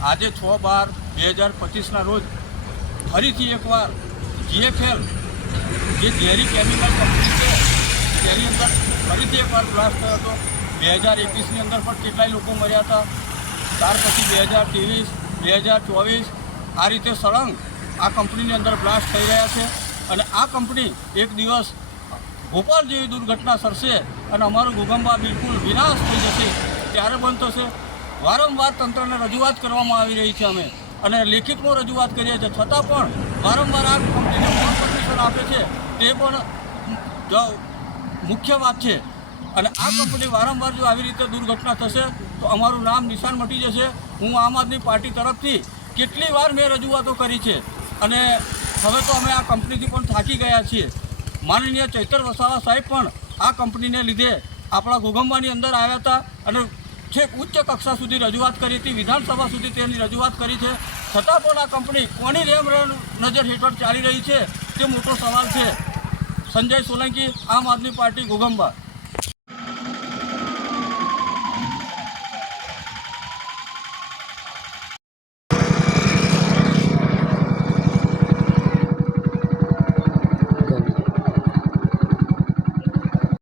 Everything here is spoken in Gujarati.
આજે છ બાર બે હજાર પચીસના રોજ ફરીથી એકવાર જીએફએલ, જે ઝેરી કેમિકલ કંપની છે, તેની અંદર ફરીથી એકવાર બ્લાસ્ટ થયો હતો. બે હજાર એકવીસની અંદર પણ કેટલાય લોકો મર્યા હતા. ત્યાર પછી બે હજાર ત્રેવીસ, બે હજાર ચોવીસ, આ રીતે સળંગ આ કંપનીની અંદર બ્લાસ્ટ થઈ રહ્યા છે. અને આ કંપની એક દિવસ ભોપાલ જેવી દુર્ઘટના સરશે અને અમારું ભૂગંબા બિલકુલ વિનાશ થઈ જશે. ત્યારે બંધ થશે. વારંવાર તંત્રને રજૂઆત કરવામાં આવી રહી છે અમે. અને લેખિતમાં રજૂઆત કરીએ છીએ. છતાં પણ વારંવાર આ કંપનીને કોણ પરમિશન આપે છે. તે પણ મુખ્ય વાત છે. અને આ કંપની વારંવાર જો આવી રીતે દુર્ઘટના થશે, તો અમારું નામ નિશાન મટી જશે. હું આમ આદમી પાર્ટી તરફથી કેટલી વાર મેં રજૂઆતો કરી છે. અને હવે તો અમે આ કંપનીથી પણ થાકી ગયા છીએ. માનનીય ચૈતર વસાવા સાહેબ પણ આ કંપનીને લીધે આપણા ઘોગંબાની અંદર આવ્યા હતા. અને છેક ઉચ્ચ કક્ષા સુધી રજૂઆત કરી હતી, વિધાનસભા સુધી તેની રજૂઆત કરી છે. છતાં પણ આ કંપની કોની રેમ નજર હેઠળ ચાલી રહી છે, તે મોટો સવાલ છે. સંજય સોલંકી, આમ આદમી પાર્ટી ઘોગંબા